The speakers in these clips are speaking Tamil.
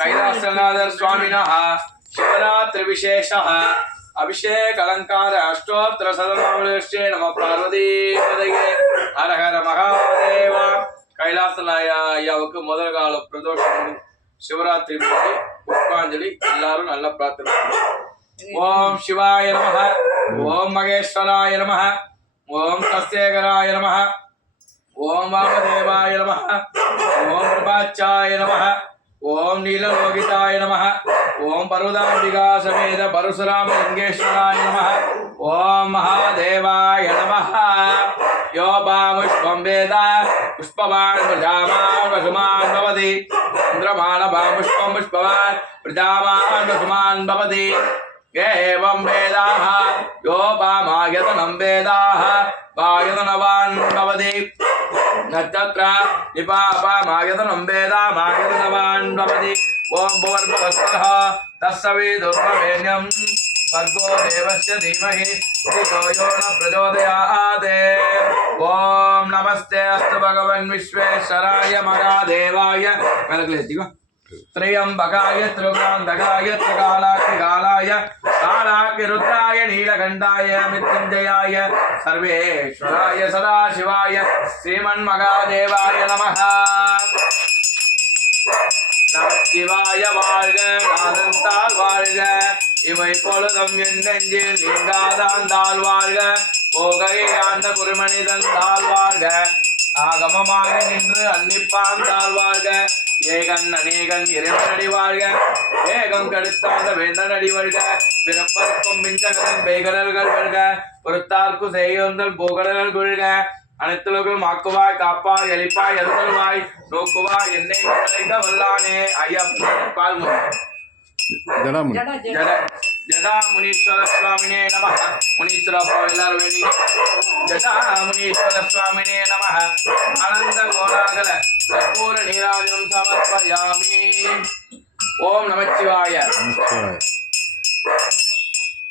कैलासनाथर स्वामिनः शिवरात्रि विशेषः अभिषेक अलंकार अष्टोत्तर सदनामलक्ष्ये नमः पार्वती पदये हर हर महादेव கைலாசனாயாவுக்கு முதல் கால பிரதோஷம் சிவராத்திரி முடிஞ்சு புஷ்பாஞ்சலி எல்லாரும் நல்ல பிரார்த்தனை. ஓம் சிவாய நமஹ, ஓம் மகேஸ்வராய நமஹ, ஓம் சஸ்யேகராய நமஹ, ஓம் வாமதேவாய நமஹ, ஓம் பிரபாச்சாய நமஹ, ஓம் நீலலோகிதாய நமஹ, ஓம் பர்வதாம்பிகா சமேத பரசுராம லிங்கேஸ்வராய நமஹ, ஓம் மகாதேவாய நமஹ. योबामुष्पं वेद पुष्पवान् प्रजावान् वसुमान् भवति इन्द्रमानवामुष्पं पुष्पवान् प्रजावान् वसुमान् भवति एवं वेदाः योबामायतनं वेदाः वायतनवान् भवति नक्षत्र निपापामायतनं वेदामायतनवान् भवति ॐ भुवर्भुवस्सः तत्सवितुर्वरेण्यं भर्गो देवस्य धीमहि धियो यो न प्रचोदयात्. ओम नमस्ते अस्तु भगवन् विश्वेश्वराय महादेवाय त्र्यंबकाय त्रिपुरान्तकाय त्रिकालाय कालाग्निरुद्राय नीलकण्ठाय मृत्युञ्जयाय सर्वेश्वराय सदाशिवाय श्रीमन्महादेवाय नमः. நமச்சிவாய வாழ்க, நாதந்தால் வாழ்க, இவை பொழுதும் என் நெஞ்சில் நீங்காதான் வாழ்க, போகை ஆண்ட குருமனிதன் தாழ்வாழ்க, ஆகமமாக நின்று அன்னிப்பான் தாழ்வாழ்க, ஏகன் அநேகன் இறைவனடி வாழ்க, ஏகம் கடுத்தாத வேந்தனடி வாழ்க, பிறப்பருக்கும் பிஞ்சகன் பேகடல்கள் வெல்க, பொறுத்தார்க்கு செய்யோந்தல் போகடல்கள் கொள்க, அனைத்துலகும் ஆக்குவாய் காப்பாய் எளிப்பாய் எருதல்வாய் நோக்குவாய் என்னை நினைக்க வல்லானே. ஐயப்பால் ஜடா முனீஸ்வர சுவாமினே நமஹ. முனீஸ்வர எல்லாரும் வேண்டி ஜடா முனீஸ்வர சுவாமினே நமஹ. அனந்த கோலாகல கற்பூர நீராஜனம் சமர்ப்பயாமி. ஓம் நமச்சிவாய.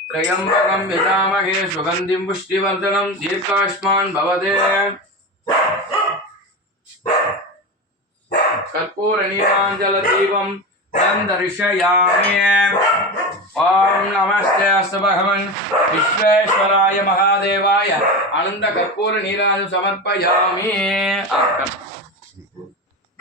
त्र्यंबकं यजामहे सुगंधिं पुष्टिवर्धनं दीर्घायुष्मान् भवते. कर्पूरनीराञ्जलदीपं दर्शयामि. ओम नमस्ते अस्तु भगवन् विश्वेश्वराय महादेवाय आनंद कर्पूर नीराजनं समर्पयामि.